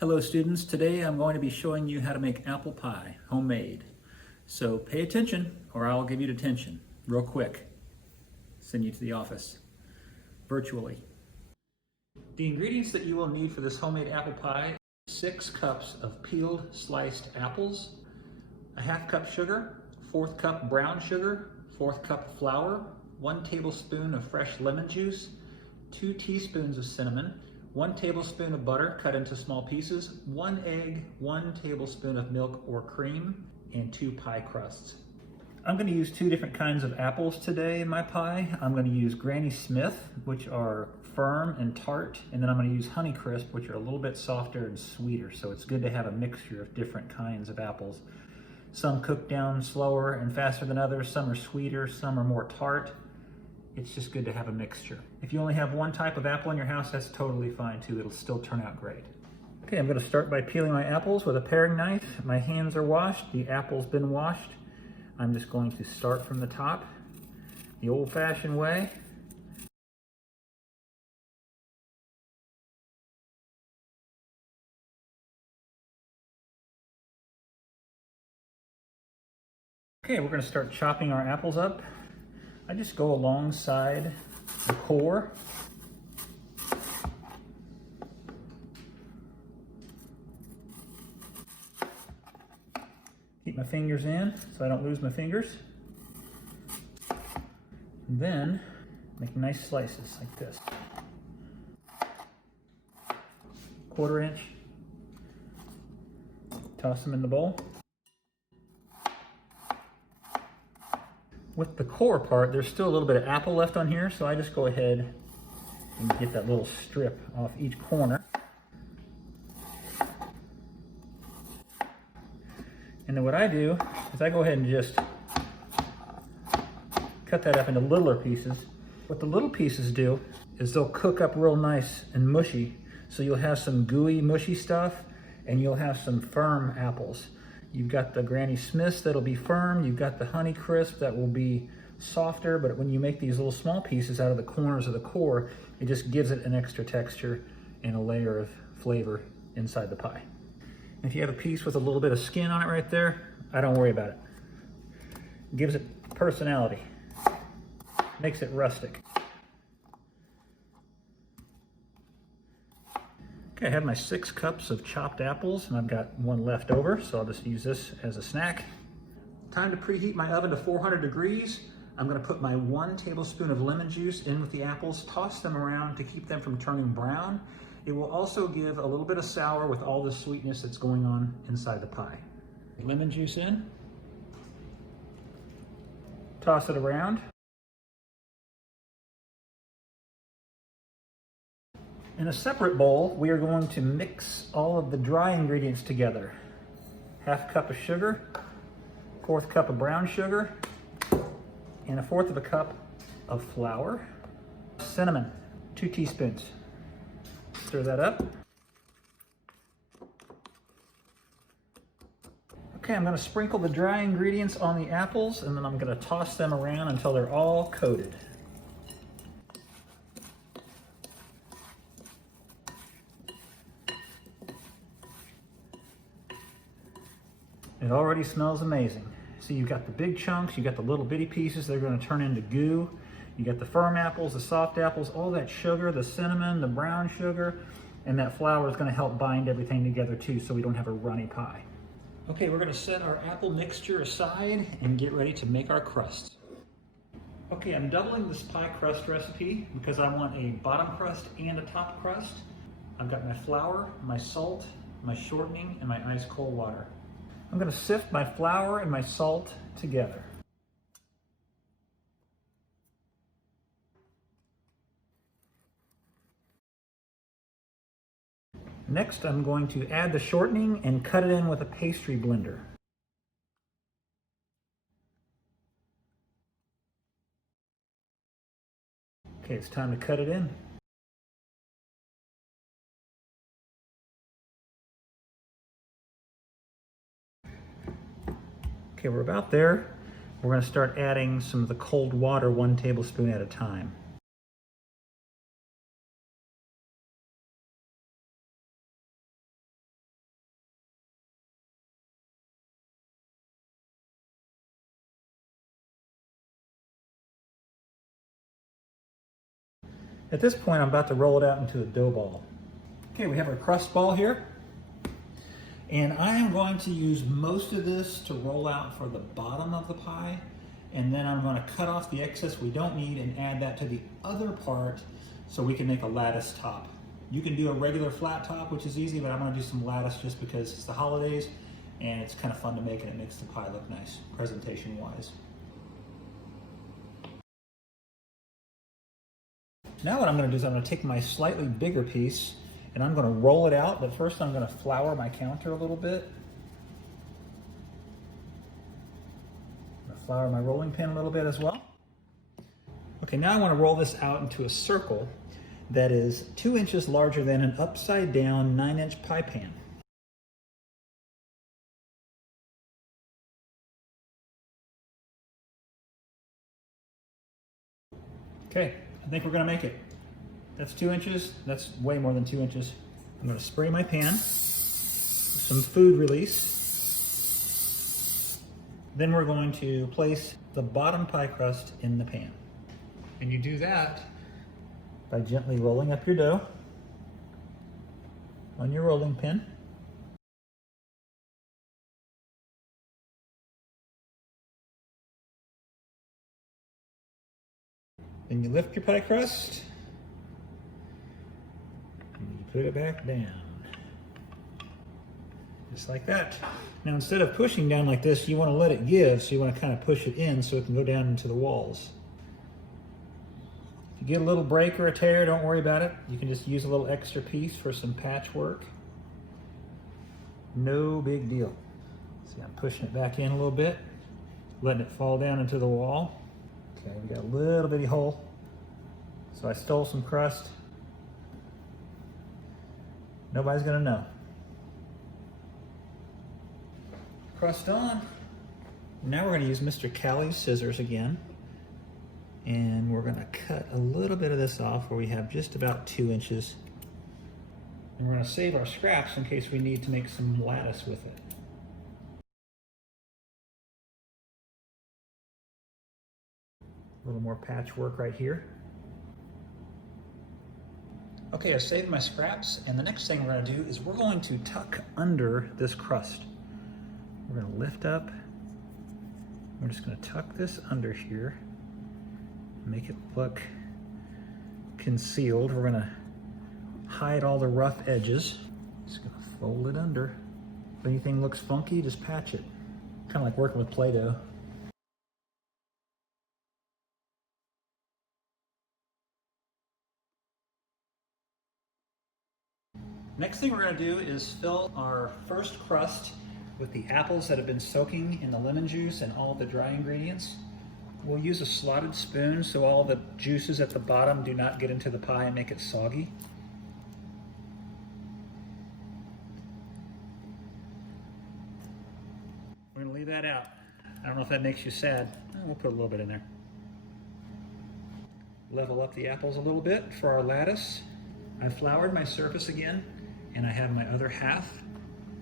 Hello students, today I'm going to be showing you how to make apple pie, homemade. So pay attention or I'll give you detention, real quick. Send you to the office, virtually. The ingredients that you will need for this homemade apple pie: 6 cups of peeled sliced apples, a ½ cup sugar, 1/4 cup brown sugar, 1/4 cup flour, 1 tablespoon of fresh lemon juice, 2 teaspoons of cinnamon, 1 tablespoon of butter cut into small pieces, 1 egg, 1 tablespoon of milk or cream, and 2 pie crusts. I'm going to use 2 different kinds of apples today in my pie. I'm going to use Granny Smith, which are firm and tart, and then I'm going to use Honey Crisp, which are a little bit softer and sweeter. So it's good to have a mixture of different kinds of apples. Some cook down slower and faster than others, some are sweeter, some are more tart. It's just good to have a mixture. If you only have one type of apple in your house, that's totally fine too. It'll still turn out great. Okay, I'm going to start by peeling my apples with a paring knife. My hands are washed, the apple's been washed. I'm just going to start from the top, the old-fashioned way. Okay, we're going to start chopping our apples up. I just go alongside the core. Keep my fingers in so I don't lose my fingers. And then make nice slices like this. 1/4 inch. Toss them in the bowl. With the core part, there's still a little bit of apple left on here, so I just go ahead and get that little strip off each corner. And then what I do is I go ahead and just cut that up into littler pieces. What the little pieces do is they'll cook up real nice and mushy, so you'll have some gooey, mushy stuff, and you'll have some firm apples. You've got the Granny Smiths that'll be firm, you've got the Honey Crisp that will be softer, but when you make these little small pieces out of the corners of the core, it just gives it an extra texture and a layer of flavor inside the pie. If you have a piece with a little bit of skin on it right there, I don't worry about it. It gives it personality, makes it rustic. Okay, I have my 6 cups of chopped apples and I've got 1 left over, so I'll just use this as a snack. Time to preheat my oven to 400 degrees. I'm going to put my 1 tablespoon of lemon juice in with the apples, toss them around to keep them from turning brown. It will also give a little bit of sour with all the sweetness that's going on inside the pie. Lemon juice in. Toss it around. In a separate bowl, we are going to mix all of the dry ingredients together. ½ cup of sugar, 1/4 cup of brown sugar, and 1/4 cup of flour. Cinnamon, 2 teaspoons. Stir that up. Okay, I'm going to sprinkle the dry ingredients on the apples, and then I'm going to toss them around until they're all coated. It already smells amazing. See, you've got the big chunks, you've got the little bitty pieces that are going to turn into goo. You got the firm apples, the soft apples, all that sugar, the cinnamon, the brown sugar, and that flour is going to help bind everything together too, so we don't have a runny pie. Okay, we're going to set our apple mixture aside and get ready to make our crust. Okay, I'm doubling this pie crust recipe because I want a bottom crust and a top crust. I've got my flour, my salt, my shortening, and my ice cold water. I'm going to sift my flour and my salt together. Next, I'm going to add the shortening and cut it in with a pastry blender. Okay, it's time to cut it in. Okay, we're about there. We're going to start adding some of the cold water, 1 tablespoon at a time. At this point, I'm about to roll it out into a dough ball. Okay, we have our crust ball here. And I am going to use most of this to roll out for the bottom of the pie. And then I'm going to cut off the excess we don't need and add that to the other part so we can make a lattice top. You can do a regular flat top, which is easy, but I'm going to do some lattice just because it's the holidays and it's kind of fun to make and it makes the pie look nice, presentation-wise. Now what I'm going to do is I'm going to take my slightly bigger piece and I'm going to roll it out, but first I'm going to flour my counter a little bit. I'm going to flour my rolling pin a little bit as well. Okay, now I want to roll this out into a circle that is 2 inches larger than an upside down 9-inch pie pan. Okay, I think we're going to make it. That's 2 inches. That's way more than 2 inches. I'm going to spray my pan with some food release. Then we're going to place the bottom pie crust in the pan. And you do that by gently rolling up your dough on your rolling pin. Then you lift your pie crust and you put it back down. Just like that. Now instead of pushing down like this, you want to let it give, so you want to kind of push it in so it can go down into the walls. If you get a little break or a tear, don't worry about it. You can just use a little extra piece for some patchwork. No big deal. See, I'm pushing it back in a little bit, letting it fall down into the wall. Okay, we got a little bitty hole. So I stole some crust. Nobody's gonna know. Crust on. Now we're gonna use Mr. Callie's scissors again. And we're gonna cut a little bit of this off where we have just about 2 inches. And we're gonna save our scraps in case we need to make some lattice with it. A little more patchwork right here. Okay, I saved my scraps, and the next thing we're gonna do is we're going to tuck under this crust. We're gonna lift up. We're just gonna tuck this under here. Make it look concealed. We're gonna hide all the rough edges. Just gonna fold it under. If anything looks funky, just patch it. Kind of like working with Play-Doh. Next thing we're gonna do is fill our first crust with the apples that have been soaking in the lemon juice and all the dry ingredients. We'll use a slotted spoon so all the juices at the bottom do not get into the pie and make it soggy. We're gonna leave that out. I don't know if that makes you sad. We'll put a little bit in there. Level up the apples a little bit for our lattice. I floured my surface again, and I have my other half,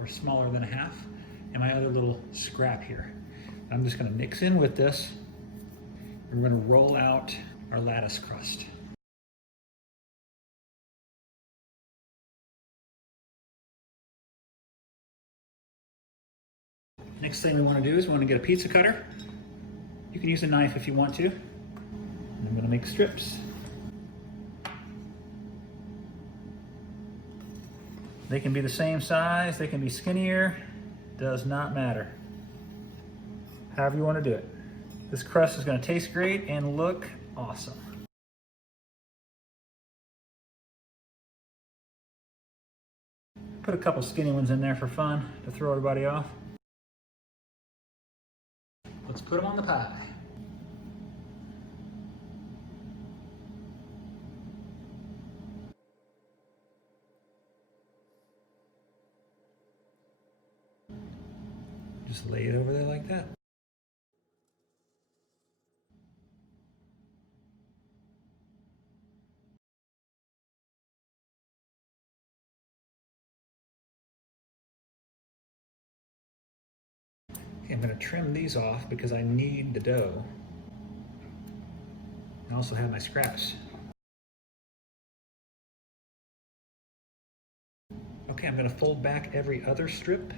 or smaller than a half, and my other little scrap here. I'm just gonna mix in with this. We're gonna roll out our lattice crust. Next thing we wanna do is we wanna get a pizza cutter. You can use a knife if you want to. And I'm gonna make strips. They can be the same size, they can be skinnier, does not matter. However you want to do it. This crust is going to taste great and look awesome. Put a couple skinny ones in there for fun to throw everybody off. Let's put them on the pie. Just lay it over there like that. Okay, I'm going to trim these off because I need the dough. I also have my scraps. Okay, I'm going to fold back every other strip.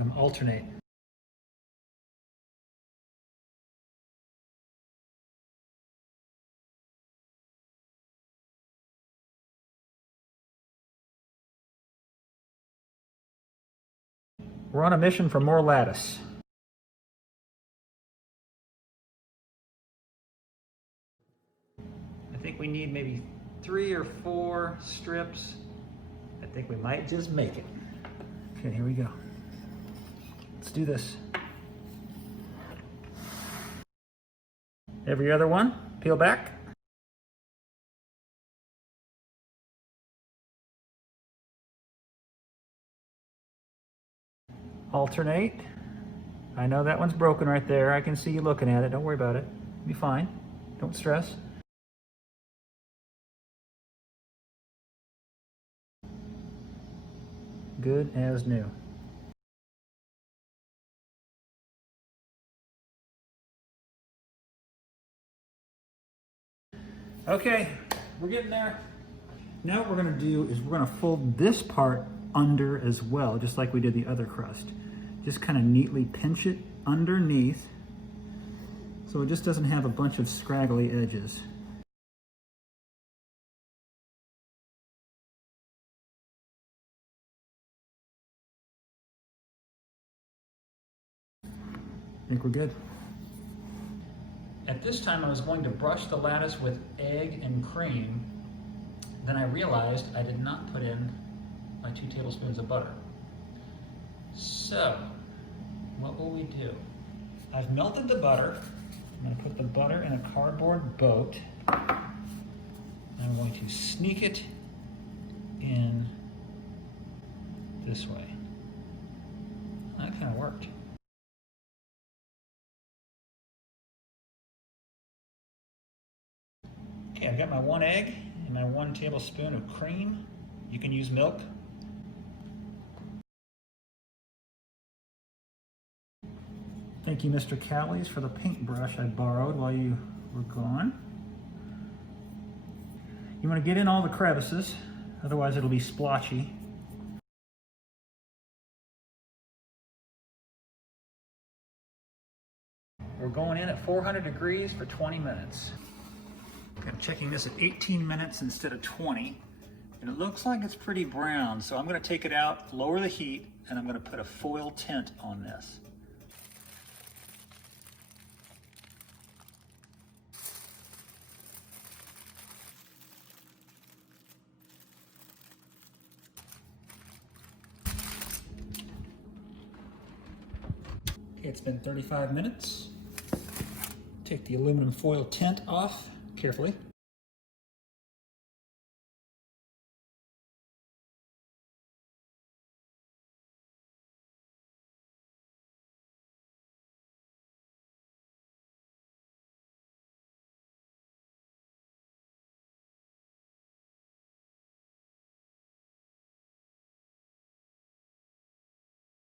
I'm alternate. We're on a mission for more lattice. I think we need maybe 3 or 4 strips. I think we might just make it. Okay, here we go. Let's do this. Every other one, peel back. Alternate. I know that one's broken right there. I can see you looking at it. Don't worry about it. It'll be fine. Don't stress. Good as new. Okay, we're getting there. Now what we're going to do is we're going to fold this part under as well, just like we did the other crust. Just kind of neatly pinch it underneath so it just doesn't have a bunch of scraggly edges. I think we're good. At this time I was going to brush the lattice with egg and cream. Then I realized I did not put in my 2 tablespoons of butter. So, what will we do? I've melted the butter. I'm going to put the butter in a cardboard boat. I'm going to sneak it in this way. That kind of worked. Okay, I've got my 1 egg and my 1 tablespoon of cream. You can use milk. Thank you, Mr. Cowleys, for the paintbrush I borrowed while you were gone. You want to get in all the crevices, otherwise it'll be splotchy. We're going in at 400 degrees for 20 minutes. I'm checking this at 18 minutes instead of 20, and it looks like it's pretty brown, so I'm going to take it out, lower the heat, and I'm going to put a foil tint on this. Okay, it's been 35 minutes. Take the aluminum foil tint off carefully.